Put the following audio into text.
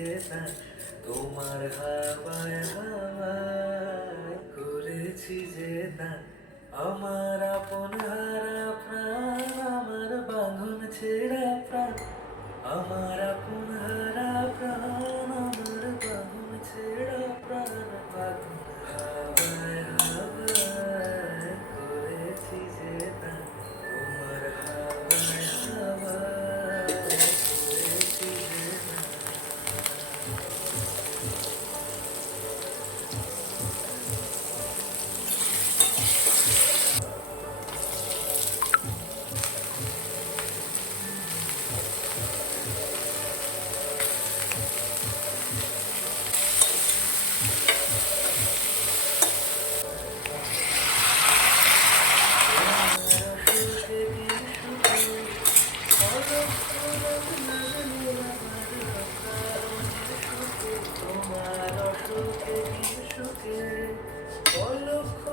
যে দান তোমার হাওয়ায় হাওয়ায় করেছি যে দান আমার আপন হারা প্রাণ আমার বাঁধন ছেঁড়া প্রাণ আমার আপন হারা প্রাণ আমার বাঁধন ছেঁড়া প্রাণ বাঁধন হাওয়ায় হাওয়ায় করেছি যে দান তোমার হাওয়ায় হাওয়ায় করেছি যে দান। তোমার অসুখে কি সুখে অলক্ষ